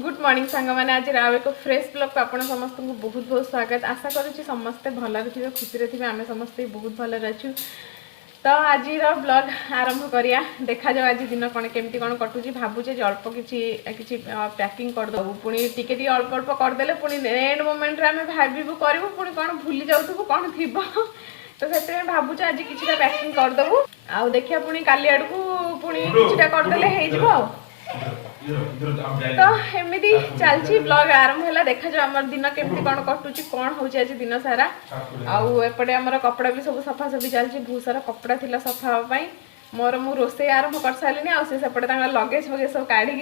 Good morning सांग मैंने आज राव एक फ्रेश ब्लॉग को आपण समस्त को बहुत बहुत स्वागत। आशा करुँची समस्ते भलरे थे खुशी थे आम समस्ते बहुत भलरे अच्छु। तो आज ब्लॉग आरंभ करिया देखा जाओ आज दिन कौन केमती कौन कटुची भावुचे अल्प किसी पैकिंग करदेबू पुणी टिके अल्प अल्प करदे पुणी एंड मोमेंट आम भावू करूँ पुणी कौन भूली जाऊँ कौन थी तो से भावुचे आज किसी पैकिंग करदेबू आउ देखिया पुणी काली आड़ को पुणी किसी करदे हो तो एमती चलती ब्लॉग आरंभ है देखा जाओ आम दिन केमती कौन कटुची कौन हो दिन सारा आउपटे आम कपड़ा भी सब सफा सफी चलती बहुत सारा कपड़ा थिला सफा हाँपाई मोर मु रोसे आरंभ कर सारे आउपटे लगेज फगेज सब काढ़ी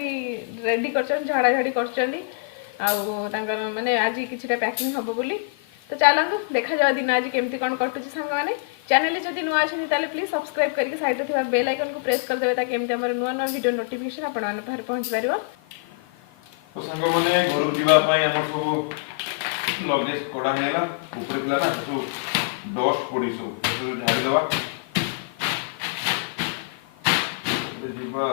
रेडी कर झड़ाझड़ी कर माने आज किसी पैकिंग हम बोली तो चलतु देखा जाओ दिन आज केमती कौन कटुची सांग मैंने चैनल जब नुआ अच्छे प्लीज सब्सक्राइब करके साइड थे बेल आइकन को प्रेस करदे ताकि नुआ नुआ वीडियो नोटिफिकेशन आपण मान पारे पहुंच पारिबो। तो संग माने घर जीवा पई हमर सब लगेज कोडा हेला ऊपर पिला ना सब डस्ट पड़ी सब झाड़ी दवा जीवा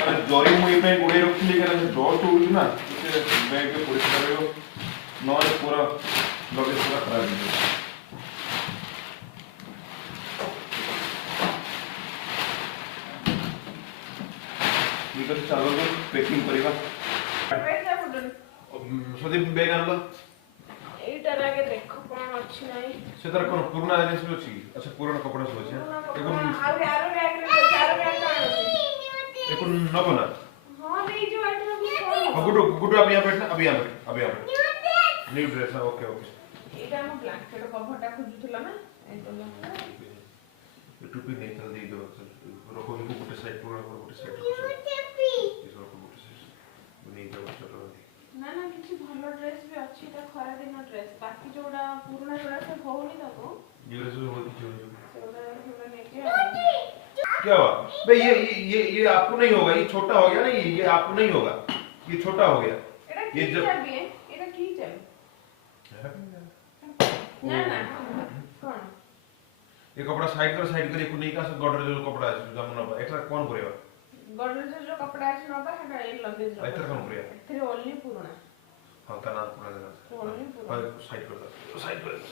अरे जरी मुई पे गुडे रखली के डस्ट उड़ी ना से बैग के परिष्कार हो न पूरा लगेज पूरा खराब हो गया। चलो पैकिंग करिवा स्वती बैग आनलो एटार आगे देखो कोन अछि नै से तर कोन पुराना जिनिस अछि अच्छा पुराना कपड़ा सब अछि एकोन आरो बैग रे चार बैग कोन अछि एकोन न बना हां दे जो आइटम भी कोन गुडू गुडू अभी यहां बैठना अभी यहां न्यू ड्रेस ओके ओके एटा हम ब्लैंकेट कवरटा खोजुथला ना ये टोपी नहीं चल दे दो रखो इनको गोटे साइड पूरा गोटे साइड ना ना किसी भलो ड्रेस भी अच्छी त खरा दिन ड्रेस बाकी जोड़ा पुराना जोड़ा से होनी तको ये ड्रेस हो किछ जोड़ा लेके क्या हुआ भाई ये आपको नहीं होगा ये छोटा हो गया ना ये आपको नहीं होगा ये छोटा हो गया ये जब एटा की चल ना ना कौन ये कपड़ा साइड कर एक नहीं का गडर जो कपड़ा है जम न एक्स्ट्रा कौन करेगा गडर जो कपड़ा है न बा हेटा ए लगेज एक्स्ट्रा कौन करेगा फिर ओनली पुराना हां तना पुराना देना ओनली पुराना साइड कर दो साइड कर दो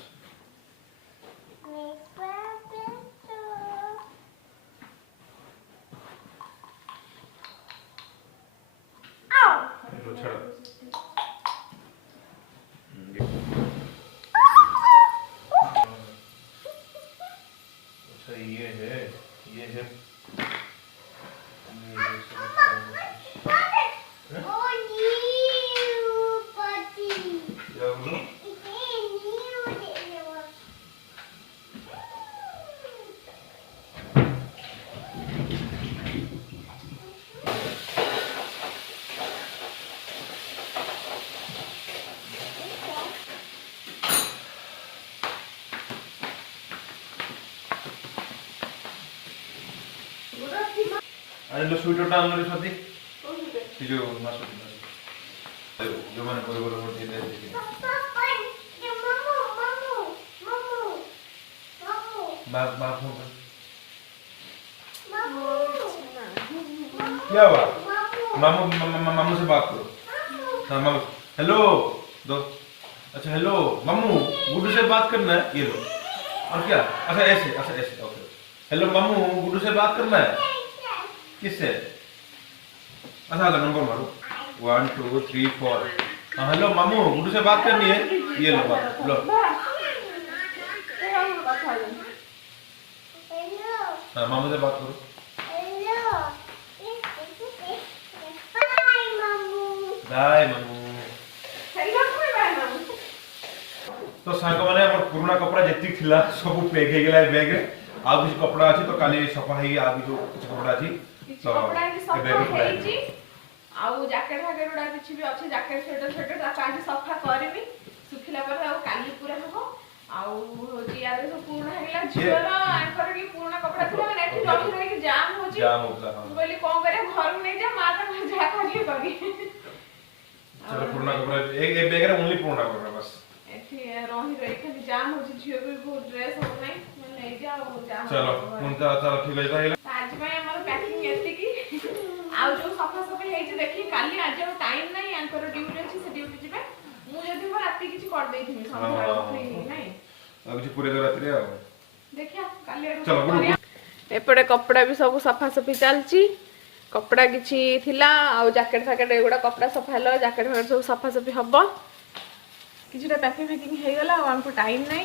आओ छोड़ ये है अरे लो स्वीटर डाल लो स्वाति ये जो मासो जो मैंने बोल दे दे बाप क्या हुआ मामू से बात करो हाँ मामू हेलो दो अच्छा हेलो मामू गुड्डू से बात करना है ये लो और क्या अच्छा ऐसे ओके हेलो मामू गुड्डू से बात करना है किससे अच्छा आगे नंबर मारो 1 2 3 4 हाँ हेलो मामू गुड्डू से बात करनी है ये लो बात लो हाँ मामू से बात करो बाय मामू तो सांग माने हमर पुराना कपड़ा जेती थिला सब पैक हे गेला बैग रे आ कुछ कपड़ा अछि तो काली सफा हे आ जो कुछ कपड़ा अछि तो कपड़ा की सफा हे जी आउ जैकेट वगैरह उडा किछि भी अछि जैकेट स्वेटर ता काटी सफा करबी सुखिला पर आउ काली पूरा हो आउ होजी यार सब पूर्ण हे गेला झियर आंकर की पूर्ण कपड़ा थिला माने एठी रही रही जाम होला हां बोली कोन करे घर में नहीं जा मां का जा करी चलो पूर्ण कपड़ा एक बैग रे ओनली पूर्ण कपड़ा बस एठी रही रही खाली जाम होजी झियो भी बहुत ड्रेस हो नहीं ले जाओ जाम चलो उनका चलो ठीक है आज में हमर पैकिंग एती की ଆଉ जो सफा सफी हेछि देखि काली आज टाइम नाही आंकर ड्यूटी अछि से ड्यूटी जिबे मु जदी हो राती किछि कर देथिनि संध्या फ्री नाही आ किछि पूरे राती रे आ देखिया काली चलो एपटे कपड़ा भी सब सफा सफी चलची कपड़ा किछि थिला आ जैकेट फैकेट एगुडा कपड़ा सफा हलो जैकेट फैकेट सब सफा सफी हबो किछटा पैकिंग फैकिंग हे गला आ हमको टाइम नाही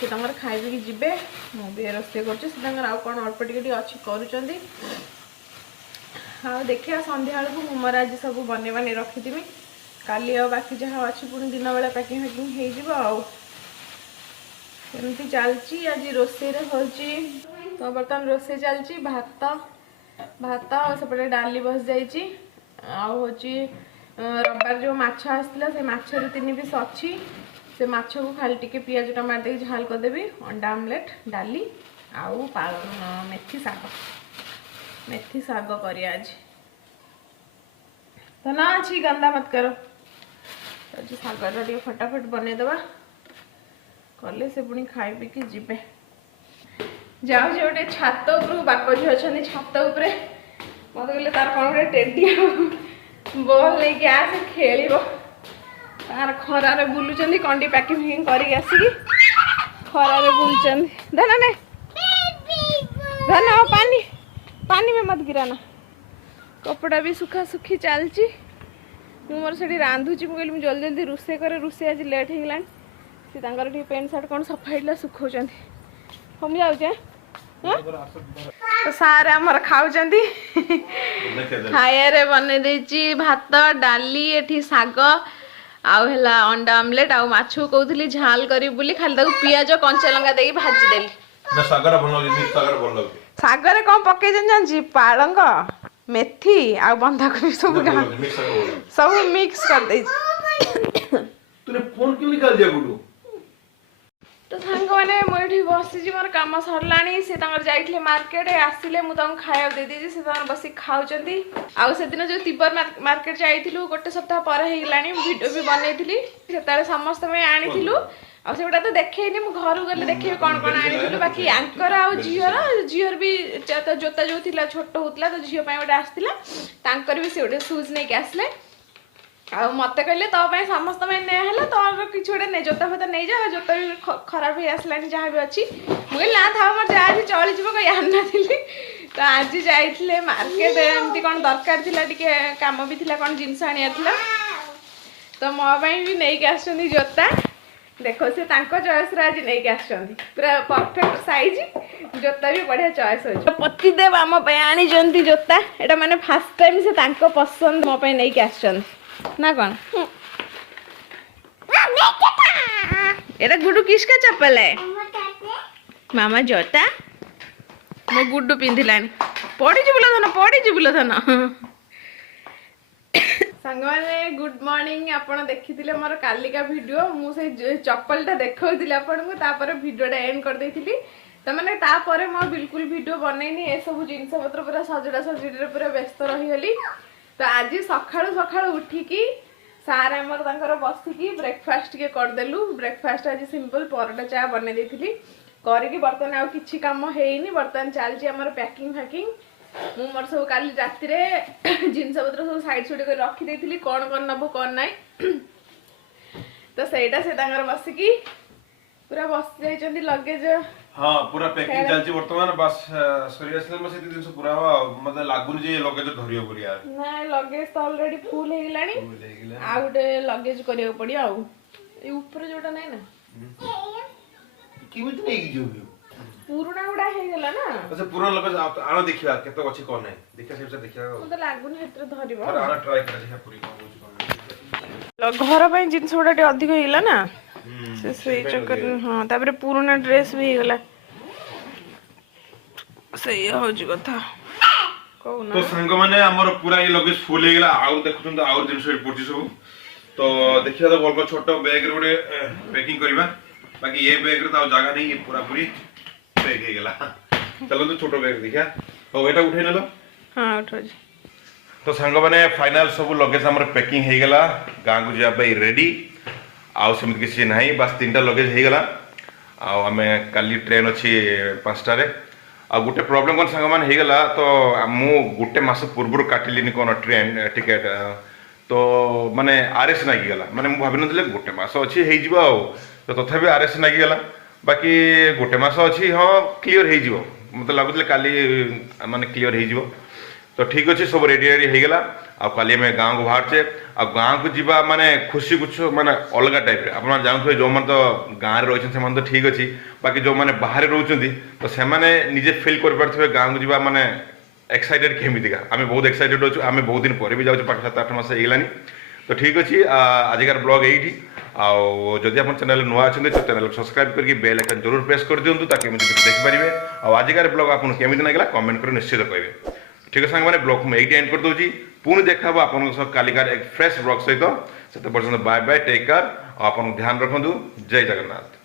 से तमर खाइबे कि जिबे मु भी रोसे करछ से तंगर आ कोन अल्प टिके अछि करूचंदी हाँ देखिए संध्या बेलू मोर आज सब बने बने रखी काली आ बाकी जहाँ अच्छी पुणी दिन बेला पैकिंग फैकिंग होमती चलती आज रोसे तो बर्तमान रोसे चलती भात भात सेपटे डाली बस जाइए रविवार जो माछ आसला से माछर 3 पीस अच्छी से माछ को खाली टिके पियाज टमाटर देके झाल करदेवी अंडा आमलेट डाली आउ मेथी साग करी आज तो ना अच्छी गंदा मत करो आज सागर टे फटाफट बनईदबा कले से पुणी खाई पी कि जीवे जाऊ गोटे छात उपर बाप झी अच्छा छात उपर मत कहले तार कौन गोटे टेडी बल लेके आसे खेल तार खरारे बुलुचंदी कंडी पैकिंग फैकिंग करके आसिकी खरारे बुलुचंदी धन ने धन पानी पानी में मत गिराना कपड़ा भी सुखा सुखी चलची मोर से रांधुची मुझे जल्दी जल्दी रोसे करे रोसे आज लेट हो गलानी सी तांकर टी पेंट शर्ट कौन सफा होइला सुखौचंदी हम जाउचे तो सारे हमर खाउचंदी खाइरे बने देची भात डाली एठी साग आउ हेला अंडा आमलेट आउ माछु कहउथली झाल करी बुली खाली ताकू पियाज कंचा लंका देई भाजी देली ना सागर भलो जी सागर भलो सागर कौन पकई जानी पालंग मेथी आ बंधाकोबी सब सब मिक्स कर दे तूने फोन क्यों निकाल दिया गुडू तो सांग मैंने मुझे बसी मोर कम सरलाणी से जाइए मार्केट आसिले मुझे खाया दे दी से बस खाऊंगी आउ से दिन जो तिब्बर मार्केट जाइलु गोटे सप्ताह पर हो गलानी वीडियो भी बनई से समस्त आनी आ से तो देखनी मु घर गले देखिए कौन कौन आनी बाकी आंकर आ झीर भी जोता जो थी छोट होता तो झील गोटे आसला भी से गोटे सुज नहीं आसले आ मत कहले तो समस्त है तो किसी गोटे नहीं जोता फोता नहीं जा जोता भी खराब हो आसला जहाँ भी अच्छी मुझे ना था मोर जहाँ चलीज कहीं आना तो आज जाइए मार्केट एमती कौन दरकार टे कम भी थी कौन जिनस आनी तो मोपाई भी नहीं आसुँच जोता देखो से चॉइस आज नहीं आसुँच पूरा परफेक्ट साइज जोता भी बढ़िया चॉइस हो पतिदेव आम आनी जोता एटा माने फास्ट टाइम से पसंद मो नहीं आस ना कौन एटा गुड्डू किसका चप्पल है मामा जोता मो गुड्डू पिंधिलानी पड़ी बुलो धन सांग मैंने गुड मॉर्निंग आपण देखी मोर कालिका वीडियो मुझे चप्पलटा देखी आपको तापर वीडियोटा एंड कर देती तो मैंने तापर मैं बिल्कुल वीडियो बनईनी ए सब जिनस पत्र पूरा सजड़ा सजड़ी पूरा व्यस्त रहीगली तो आज सकाळु सकाळु उठिकी सार आमर बसिकी ब्रेकफास्ट टे करदेलु ब्रेकफास्ट आज सिंपल परोटा चा बने देथिली करके बर्तमान आउ किछि काम हेइनी बर्तमान चलछि हमर पैकिंग फैकिंग मु मोर सब काली राति रे जिनस पत्र सब साइड सुड कर रखी देथिली कोन कोन नबो कोन नाइ तो सेटा से तांगर बसिकी पूरा बस जाइचंदी लगेज हां पूरा पैकिंग चलछि वर्तमान बस सीरियसली में से दिन से पूरा मतलब लागुन जे लगेज धरियो पड़ी यार ना लगेज तो ऑलरेडी फुल हे गेलानी आ गुटे लगेज करियो पड़ी आ ए ऊपर जोटा नै ना किमित नै कि जो पुराना गुडा हे गेला ना अच्छा पुराना लगेज आनो देखिया केतो अछि कोन नै देखिया से देखिया मते लागुन हेत्र धरिबो अरे आना ट्राई कर देखिया पूरी कोन होछि कोन घर पई जिंस गुडा टे अधिक हे गेला ना से चक्कर हाँ तापर पुराना ड्रेस भी गला सही हो जी कथा कहू ना तो संग माने हमर पूरा ये लगेज फुल हे गेला आउ देखुछन तो आउ दिन से पड़छि सब तो देखिया तो गल्प छोटो बैग रे गोटे पैकिंग करबा बाकी ये बैग रे तो जगह नहीं ये पूरा पूरी पैक हे गेला चलो तो छोटो बैग देखिया हो एटा उठै नलो हां उठो जी तो संग माने फाइनल सब लगेज हमर पैकिंग हे गेला गां को जा भाई रेडी आउ सेमति किसी नहीं बस 3टा लगेज हे गेला आउ हमें काली ट्रेन अछि 5टा रे आ गोटे प्रॉब्लम कौन सांग मान गला तो मु गोटे मास पूर्व काटिली कौन ट्रेन टिकेट तो माने आरएस नागी गला माने मु भाबि नथिले गोटे मास अछि हेइ जिवो तो तथापि आरएस नागी गला बाकी गोटे मास अछि हाँ क्लियर हेइ जिवो मते लागुतले काली माने क्लियर हेइ जिवो तो ठीक अच्छे सब रेडी रेडी हो गला आ काली आम गाँव को बाहरचे आ गाँव को जीवा माने खुशी कुछ माने अलग टाइप रे आप जानते जो मैंने तो गाँव में रही से तो ठीक अच्छी बाकी जो मैंने बाहर रोचे तो से निजे फिल कर पारे गाँव को जीवा माने एक्साइटेड केमितिका आम बहुत एक्साइटेड अच्छु आम बहुत दिन पर भी जाऊँ पाख 7-8 मास होगलानी तो ठीक अच्छे आजिकार ब्लॉग यही आदि आप चैनल नुआ अच्छे तो चैनल सब्सक्राइब करके बेल आइकन जरूर प्रेस कर दिंतु ताकि मुझे देखिपारे आजिकार ब्लॉग आपको केमी लगे कमेंट कर निश्चित कहे ठीक है सांग ब्लॉग में यही एंड कर दूसरी पुणी देखा आप कालिकार एक फ्रेश ब्लॉग सहित से पर्यटन बाय बाय टेक केयर आप ध्यान रखु जय जगन्नाथ।